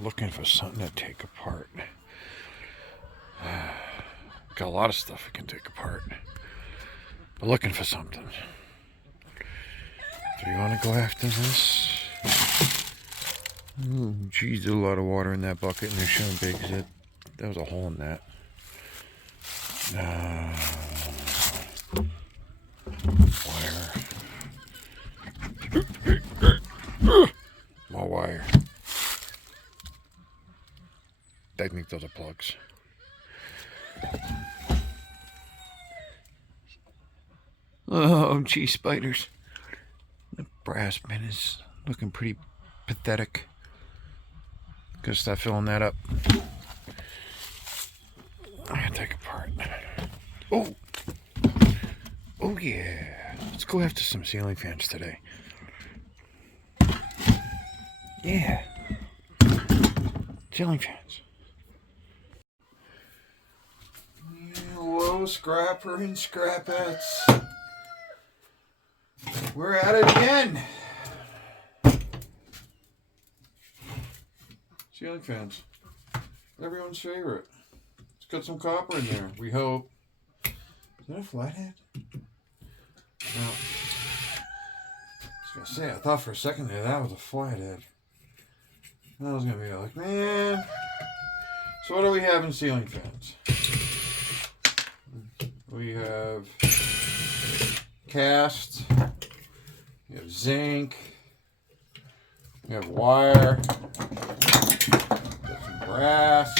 looking for something to take apart. Got a lot of stuff I can take apart. But looking for something. Do you want to go after this? Oh, geez, there's a lot of water in that bucket, and they're showing big. There was a hole in that. Wire. More wire. I think those are plugs. Oh, gee, spiders. The brass bin is looking pretty pathetic. Gotta start filling that up. I'm gonna take apart. Oh! Oh, yeah. Let's go after some ceiling fans today. Yeah. Ceiling fans. Hello, Scrapper and Scrapettes. We're at it again. Ceiling fans. Everyone's favorite. It's got some copper in there, we hope. Is that a flathead? No. I was gonna say, I thought for a second there that was a flathead. I was gonna be like, man. So what do we have in ceiling fans? We have cast, we have zinc, we have wire, got some brass.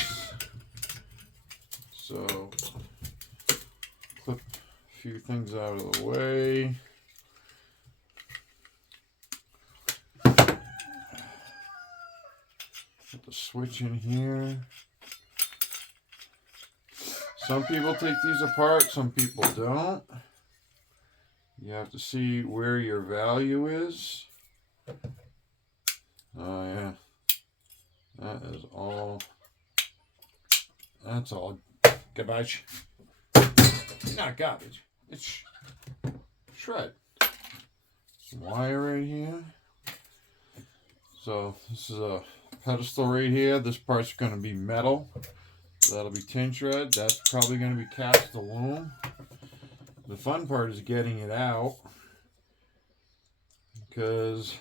So clip a few things out of the way. Put the switch in here. Some people take these apart, some people don't. You have to see where your value is. Oh yeah. That's all garbage. Not garbage. It's shred. Some wire right here. So this is a pedestal right here. This part's going to be metal. So that'll be tin shred. That's probably going to be cast aluminum. The fun part is getting it out, because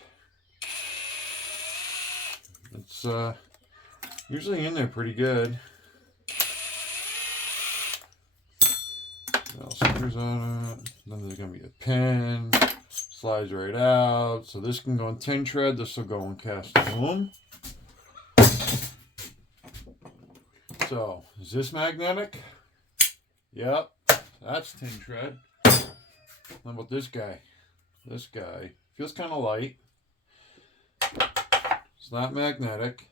it's usually in there pretty good. Screws on it. Then there's going to be a pin. Slides right out. So this can go in tin shred. This will go in cast aluminum. So, is this magnetic? Yep, that's tin shred. How about this guy? This guy feels kind of light. It's not magnetic.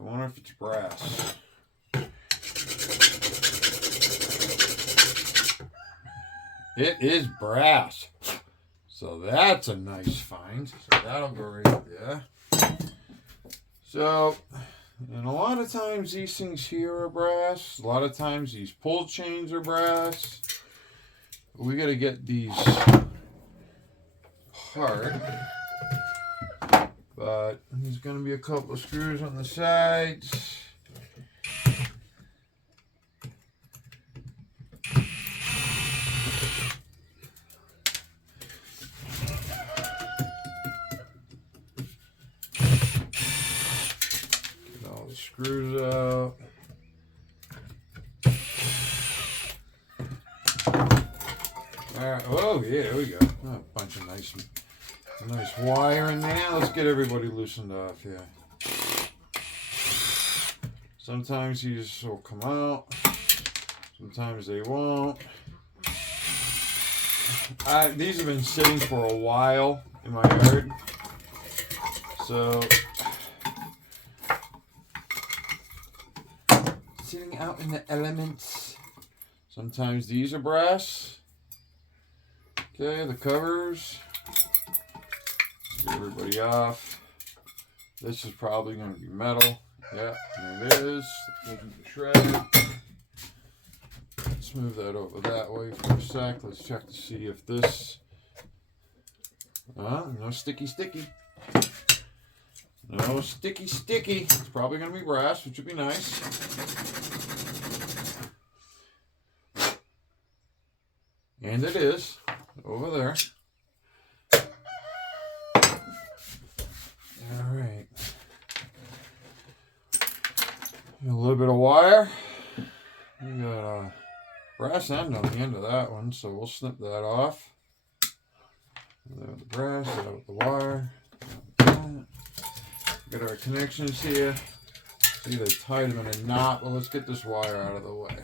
I wonder if it's brass. It is brass. So that's a nice find. So that'll go right there. So, and a lot of times these things here are brass. A lot of times these pull chains are brass. We got to get these apart. But there's going to be a couple of screws on the sides. Get all the screws out. Alright, oh yeah, there we go. Oh, a bunch of nice wire in there. Let's get everybody loosened off here. Sometimes these will come out. Sometimes they won't. These have been sitting for a while in my yard. So, sitting out in the elements. Sometimes these are brass. Okay, the covers. Get everybody off. This is probably going to be metal. Yeah, there it is. Looking for shred. Let's move that over that way for a sec. Let's check to see if this. No sticky. No sticky. It's probably going to be brass, which would be nice. And it is over there. All right. A little bit of wire. We got a brass end on the end of that one, so we'll snip that off. There with the brass, that with the wire. Got our connections here. See, they tied them in a knot. Well, let's get this wire out of the way.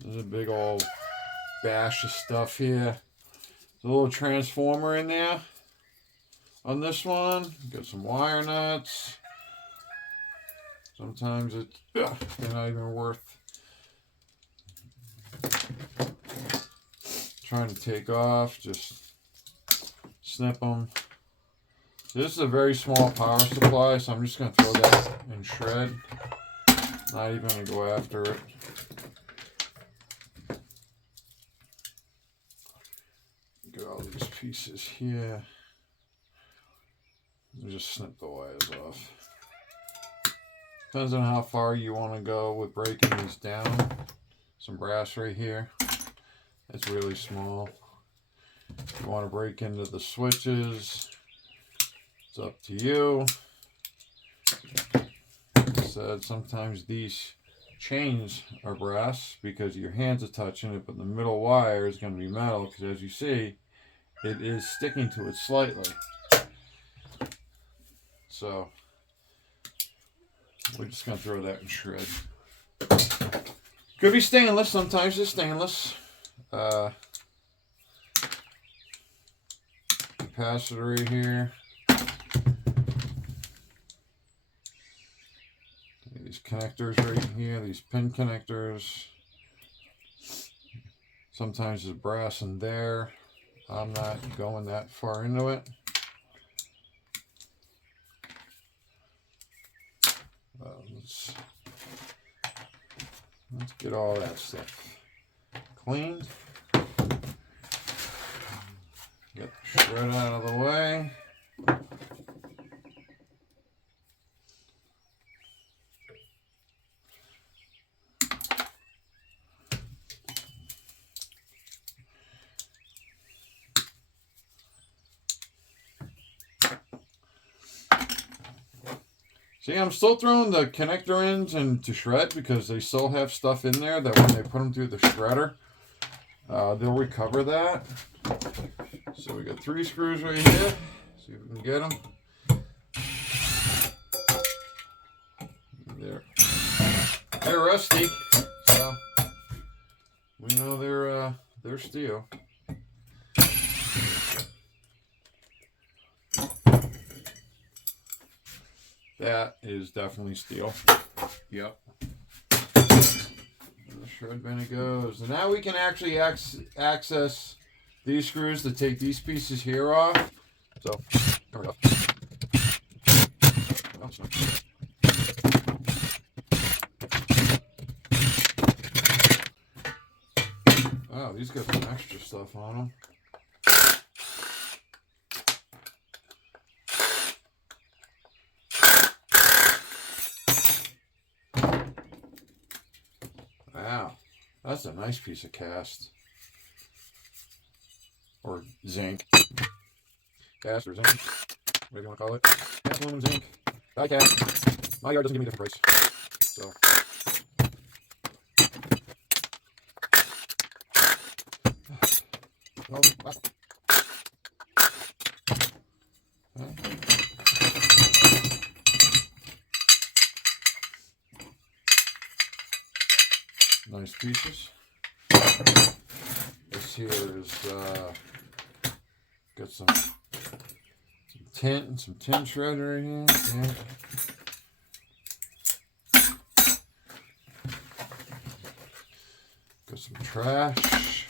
There's a big old bash of stuff here. There's a little transformer in there on this one. Got some wire nuts. Sometimes they're not even worth trying to take off. Just snip them. This is a very small power supply, so I'm just going to throw that in shred. Not even going to go after it. Get all these pieces here. And just snip the wires off. Depends on how far you want to go with breaking these down. Some brass right here. It's really small. You want to break into the switches. It's up to you. Like I said, sometimes these chains are brass because your hands are touching it, but the middle wire is going to be metal because, as you see, it is sticking to it slightly. So we're just going to throw that in shred. Could be stainless. Sometimes it's stainless. Capacitor right here. These connectors right here. These pin connectors. Sometimes there's brass in there. I'm not going that far into it. Let's get all that stuff cleaned. Get the shred out of the way. See, I'm still throwing the connector ends into shred because they still have stuff in there that when they put them through the shredder, they'll recover that. So we got 3 screws right here. See if we can get them. They're rusty, so we know they're steel. That is definitely steel. Yep. And the shred bin it goes. And now we can actually access these screws to take these pieces here off. So, there we go. Oh, these got some extra stuff on them. Wow, that's a nice piece of cast. Or zinc. Cast or zinc. Whatever you want to call it. Cast, aluminum, zinc. Die cast. My yard doesn't give me a different price. So. Oh, wow. Nice pieces. This here is got some tint and some tin shredder in here. Yeah. Got some trash.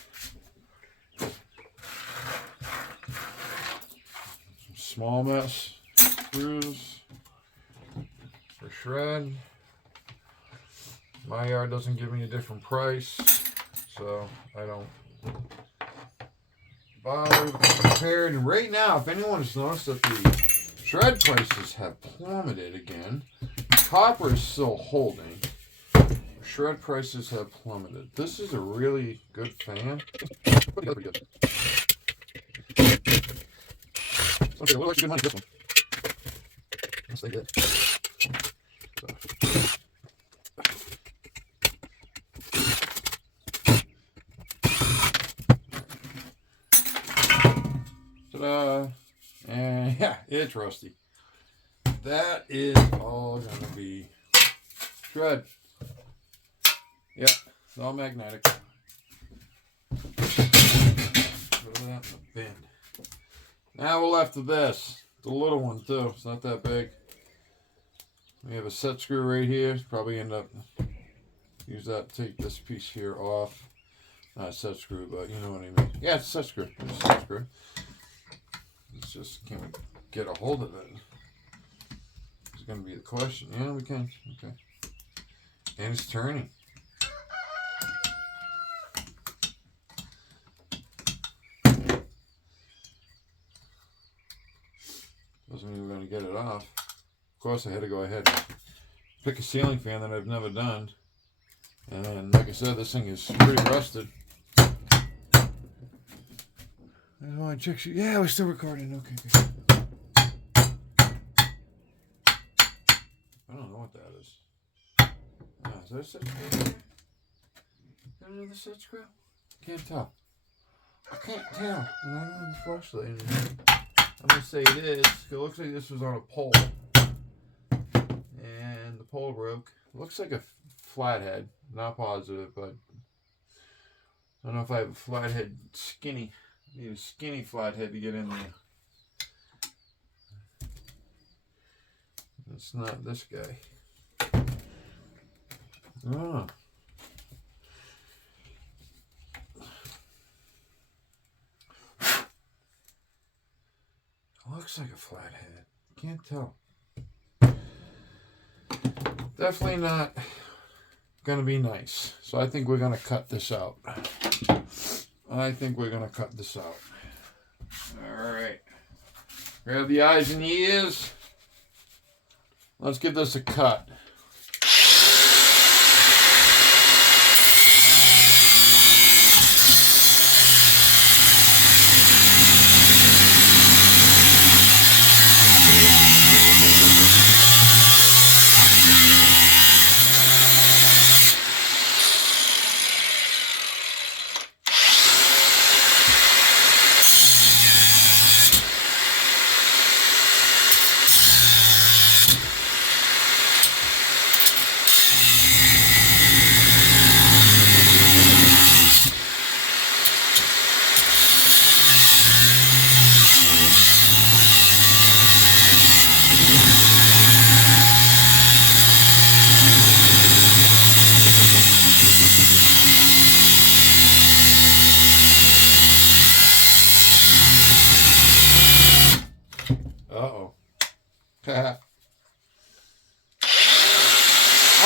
Some small mess screws for shred. My yard doesn't give me a different price, so I don't bother. compared, and right now, if anyone has noticed that the shred prices have plummeted again, copper is still holding. Shred prices have plummeted. This is a really good fan. Pretty good. Okay, what good money this one? Yes, they did. Ta-da! And yeah, it's rusty. That is all gonna be shred. Yep, it's all magnetic. Throw that in the bin. Now we're left with this. The little one too. It's not that big. We have a set screw right here. Probably end up use that to take this piece here off. Not a set screw, but you know what I mean. Yeah, it's a set screw. It's a set screw. It's just, can we get a hold of it? It's going to be the question. Yeah, we can. Okay. And it's turning. Doesn't mean we're going to get it off. Of course, I had to go ahead and pick a ceiling fan that I've never done. And then, like I said, this thing is pretty rusted. I want to check. Yeah, we're still recording. Okay, good. I don't know what that is. Is that a set screw? Is that another set screw? Can't tell. I can't tell. And I don't have the flashlight anymore. I'm going to say it is. It looks like this was on a pole. And the pole broke. It looks like a flathead. Not positive, but I don't know if I have a flathead skinny. I need a skinny flathead to get in there. It's not this guy. Oh. Looks like a flathead. Can't tell. Definitely not going to be nice. So I think we're going to cut this out. Alright. Grab the eyes and ears. Let's give this a cut.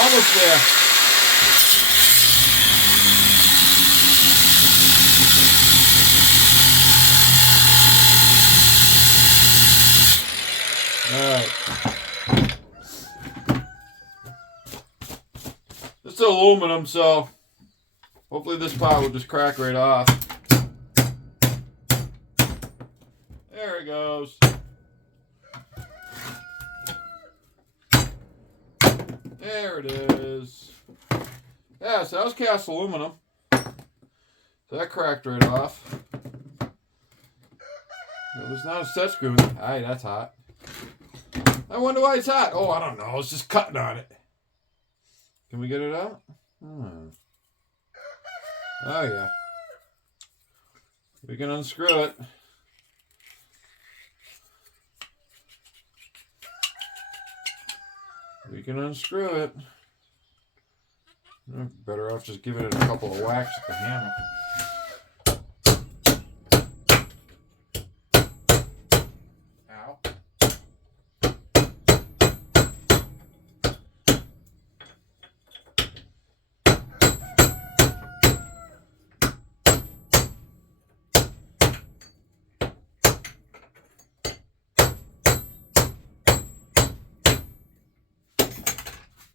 Almost there. Alright. It's aluminum, so hopefully this part will just crack right off. There it goes. There it is. Yeah, so that was cast aluminum. So that cracked right off. There's not a set screw. Aye, that's hot. I wonder why it's hot. Oh, I don't know. It's just cutting on it. Can we get it out? Oh, yeah. We can unscrew it. We can unscrew it. Better off just giving it a couple of whacks with the hammer. Ow.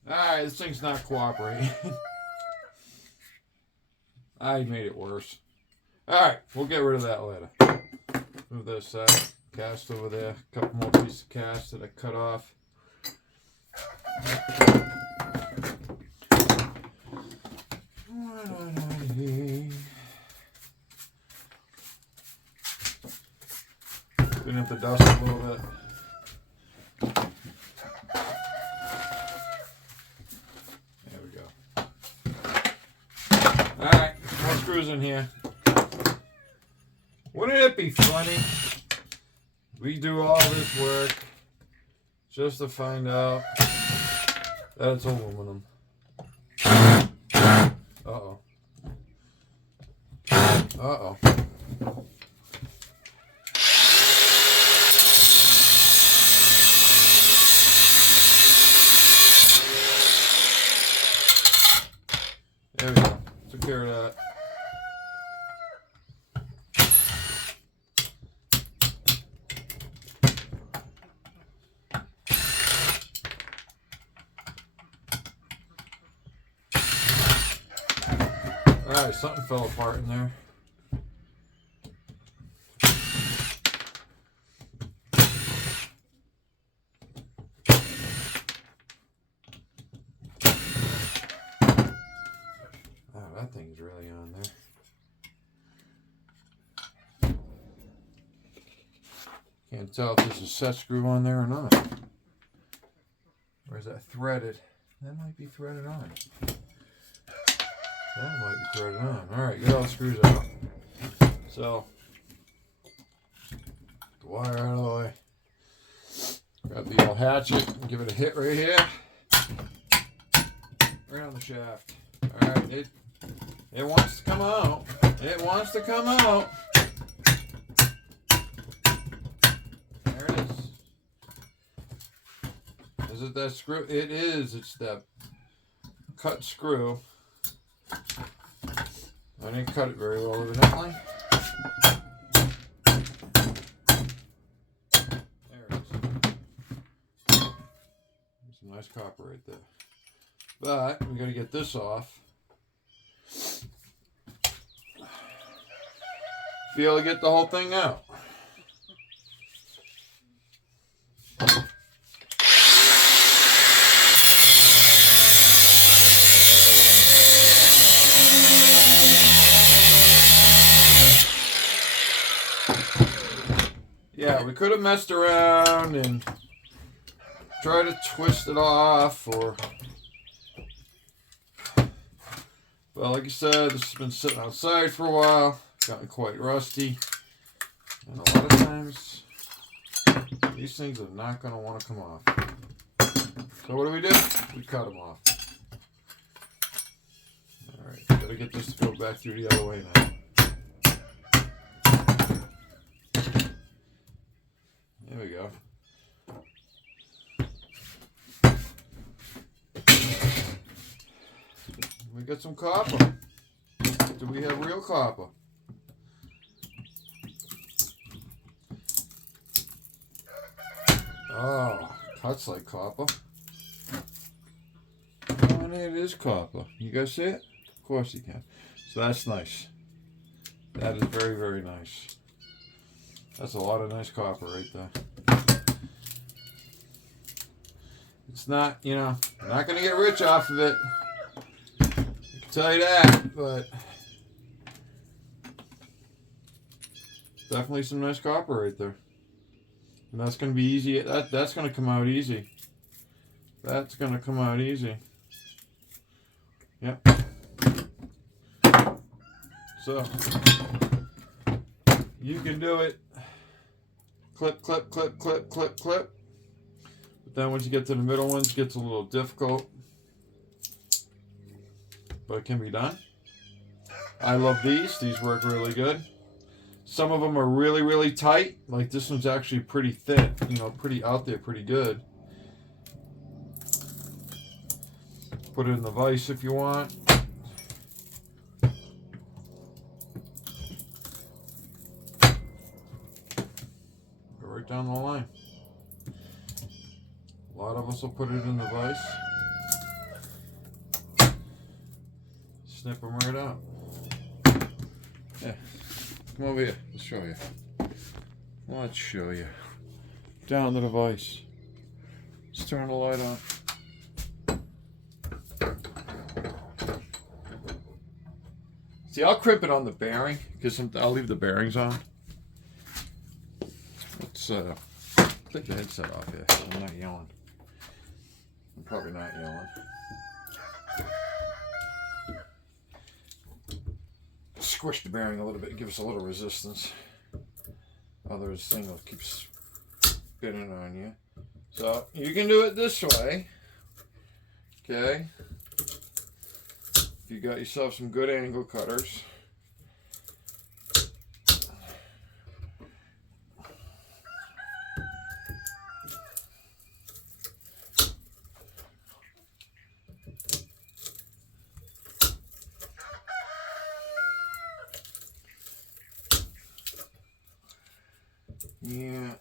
Alright, this thing's not cooperating. I made it worse. Alright, we'll get rid of that later. Move this cast over there. A couple more pieces of cast that I cut off. Clean up the dust a little bit. There we go. Alright, more screws in here. Wouldn't it be funny? We do all this work just to find out that it's aluminum. Uh-oh. Uh-oh. There we go. Took care of that. Alright, something fell apart in there. Oh, that thing's really on there. Can't tell if there's a set screw on there or not. Or is that threaded? That might be threaded on. That might be threaded on. Alright, get all the screws out. So, the wire out of the way. Grab the old hatchet and give it a hit right here. Right on the shaft. Alright, it wants to come out. It wants to come out. There it is. Is it that screw? It is. It's that cut screw. I didn't cut it very well, evidently. There it is. There's some nice copper right there. But we got to get this off. Be able to get the whole thing out. Yeah, we could have messed around and tried to twist it off, or, well, like I said, this has been sitting outside for a while, gotten quite rusty, and a lot of times these things are not going to want to come off. So what do? We cut them off. Alright, gotta get this to go back through the other way now. There we go. We got some copper. Do we have real copper? Oh, cuts like copper. Oh, and it is copper. You guys see it? Of course you can. So that's nice. That is very, very nice. That's a lot of nice copper right there. It's not, you know, not going to get rich off of it. I can tell you that, but definitely some nice copper right there. And that's going to be easy. That's going to come out easy. That's going to come out easy. Yep. So, you can do it. Clip, clip, clip, clip, clip, clip. But then once you get to the middle ones, it gets a little difficult. But it can be done. I love these. These work really good. Some of them are really, really tight. Like this one's actually pretty thick. You know, pretty out there, pretty good. Put it in the vise if you want. Go right down the line. A lot of us will put it in the vise. snip them right out. Yeah. Come over here. Let's show you. Let's show you. Down the device. Let's turn the light on. See, I'll crimp it on the bearing because I'll leave the bearings on. Let's take the headset off here. I'm not yelling. I'm probably not yelling. Squish the bearing a little bit, give us a little resistance. Otherwise, this thing will keep spinning on you. So you can do it this way. Okay. If you got yourself some good angle cutters. Yeah.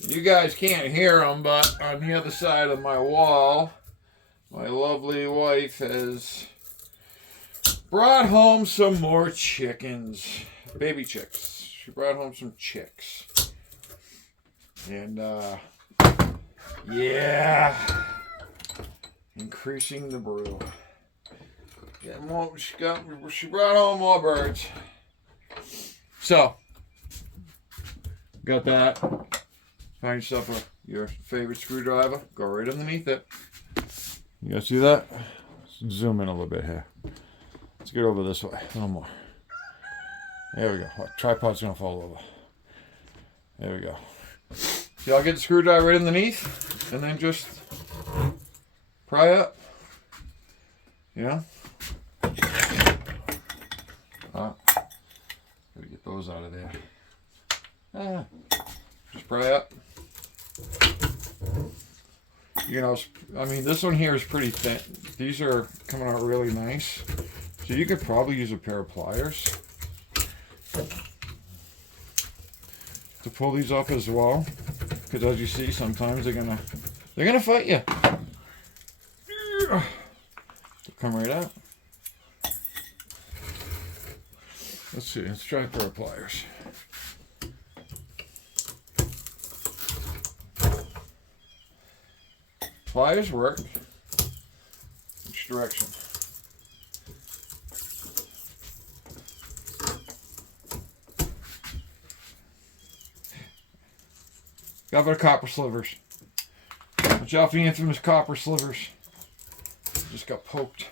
You guys can't hear them, but on the other side of my wall, my lovely wife has brought home some more chickens. Baby chicks. She brought home some chicks. And, yeah. Increasing the brew. Yeah, more, she brought home more birds. So, got that. Find yourself your favorite screwdriver. Go right underneath it. You guys see that? Let's zoom in a little bit here. Let's get over this way. A little more. There we go. Tripod's going to fall over. There we go. See, I'll get the screwdriver right underneath. And then just pry up. You know? Gotta get those out of there. Just pry up. You know, I mean, this one here is pretty thin. These are coming out really nice. So you could probably use a pair of pliers to pull these up as well. Because as you see, sometimes they're gonna fight you. They'll come right out. Let's see. Let's try a pair of pliers. Pliers work. Which direction? Got a copper slivers. Watch out for the infamous copper slivers. Just got poked.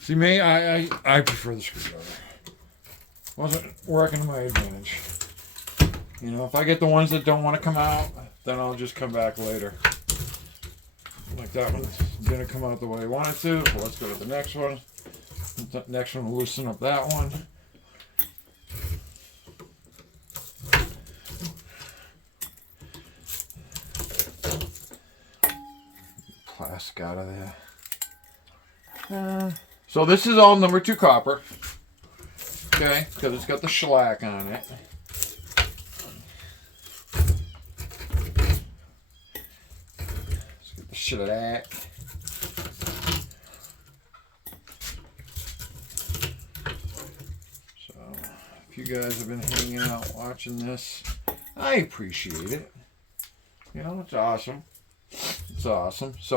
See me? I prefer the screwdriver. Wasn't working to my advantage. You know, if I get the ones that don't want to come out, then I'll just come back later. Like that one didn't come out the way I wanted to. Well, let's go to the next one. The next one will loosen up that one. Plastic out of there. So this is all number 2 copper. Okay, because it's got the shellac on it. Let's get the shellac. So, if you guys have been hanging out watching this, I appreciate it. You know, it's awesome. It's awesome. So,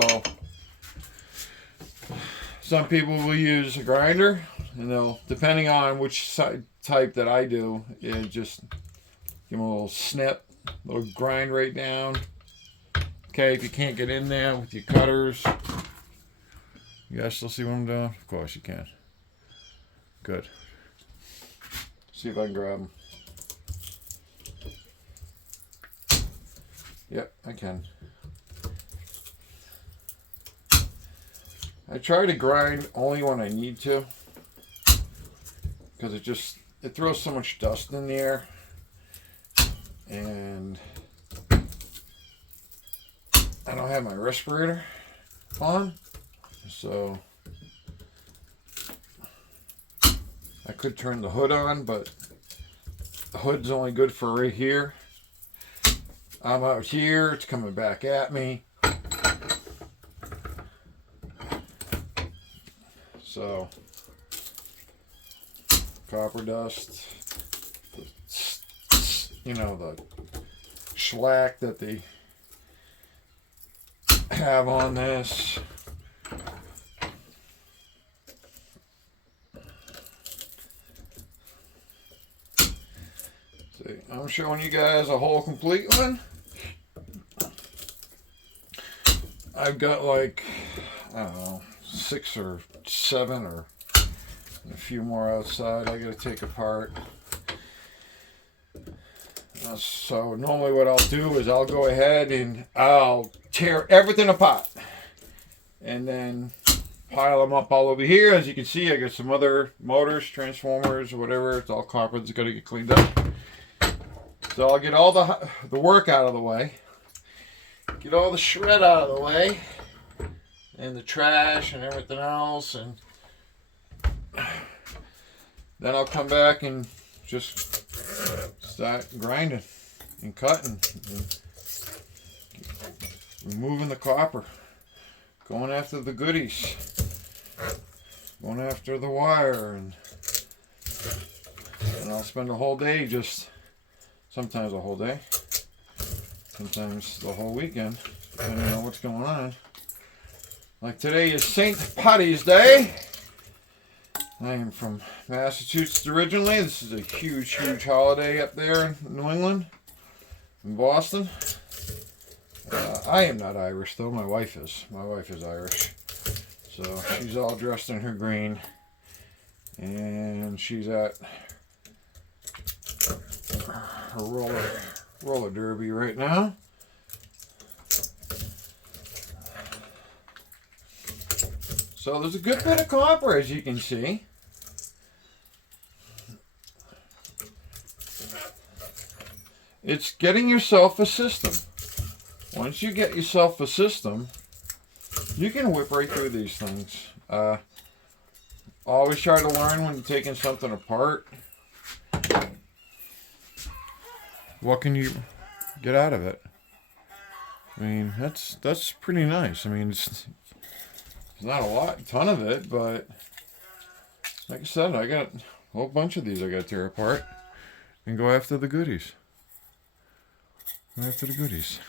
some people will use a grinder. And they'll, depending on which type that I do, just give them a little snip, a little grind right down. Okay, if you can't get in there with your cutters, you guys still see what I'm doing? Of course you can. Good. See if I can grab them. Yep, I can. I try to grind only when I need to. Because it throws so much dust in the air. And I don't have my respirator on. So I could turn the hood on, but the hood's only good for right here. I'm out here, it's coming back at me. So, copper dust, you know, the shellac that they have on this. See, I'm showing you guys a whole complete one. I've got like, I don't know, 6 or 7 or a few more outside I gotta take apart. So normally what I'll do is I'll go ahead and I'll tear everything apart and then pile them up all over here. As you can see, I got some other motors, transformers, or whatever. It's all copper that's got to get cleaned up. So I'll get all the work out of the way, get all the shred out of the way, and the trash and everything else, and then I'll come back and just start grinding and cutting and removing the copper, going after the goodies, going after the wire, and I'll spend a whole day, just sometimes a whole day, sometimes the whole weekend, depending on what's going on. Like today is St. Patty's Day. I am from Massachusetts originally. This is a huge, huge holiday up there in New England, in Boston. I am not Irish, though. My wife is. My wife is Irish. So she's all dressed in her green. And she's at her roller derby right now. So there's a good bit of copper, as you can see. It's getting yourself a system. Once you get yourself a system, you can whip right through these things. Always try to learn when you're taking something apart. What can you get out of it? I mean, that's pretty nice. I mean, it's not a ton of it, but like I said, I got a whole bunch of these I got to tear apart and go after the goodies. Go after the goodies.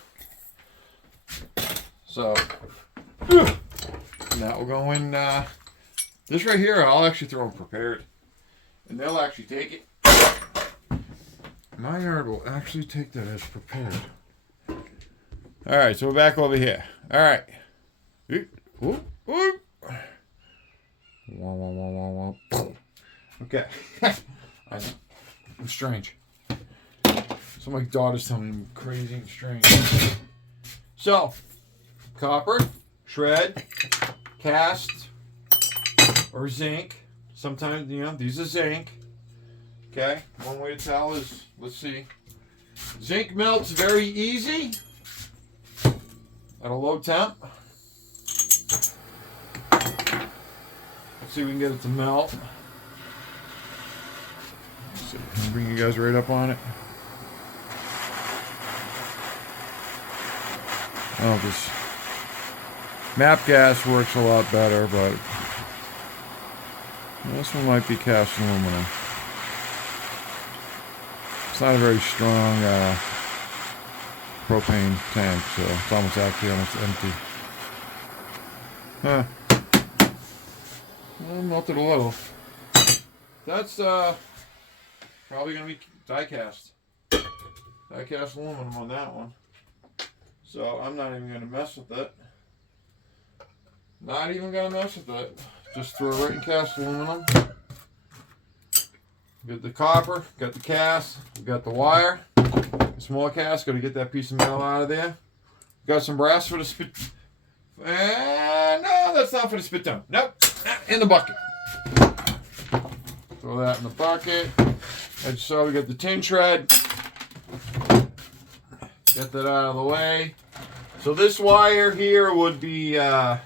So, that will go in, this right here, I'll actually throw them prepared. And they'll actually take it. My yard will actually take that as prepared. Alright, so we're back over here. Alright. Okay. I'm strange. So my daughter's telling me I'm crazy and strange. So, copper, shred, cast, or zinc. Sometimes, these are zinc. Okay, one way to tell is, let's see. Zinc melts very easy at a low temp. Let's see if we can get it to melt. Let's see, can I bring you guys right up on it? Oh, this MAPP gas works a lot better, but this one might be cast aluminum. It's not a very strong propane tank, so it's almost empty. Huh. Well, melted a little. That's probably going to be die-cast. Die-cast aluminum on that one. So I'm not even going to mess with it. Not even going to mess with it. Just throw it right in cast aluminum. Got the copper, got the cast, we got the wire. Small cast, got to get that piece of metal out of there. Got some brass for the spit. No, that's not for the spit down. Nope, in the bucket. Throw that in the bucket. And so we got the tin shred. Get that out of the way. So this wire here would be, well,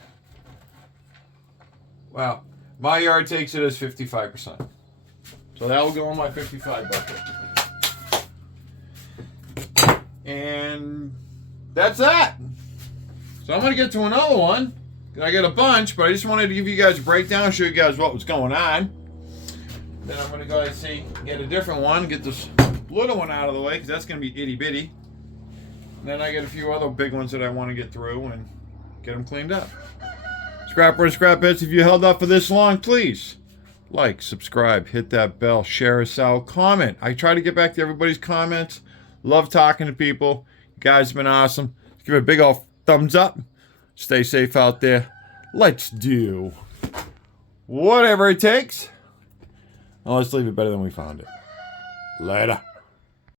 my yard takes it as 55%. So that will go in my 55 bucket. And that's that. So I'm going to get to another one. I got a bunch, but I just wanted to give you guys a breakdown, show you guys what was going on. Then I'm going to go ahead and get a different one, get this little one out of the way, because that's going to be itty bitty. And then I got a few other big ones that I want to get through and get them cleaned up. Scrapper and Scrap Bits, if you held up for this long, please like, subscribe, hit that bell, share us out, comment. I try to get back to everybody's comments. Love talking to people. You guys have been awesome. Give it a big old thumbs up. Stay safe out there. Let's do whatever it takes. Now let's leave it better than we found it. Later.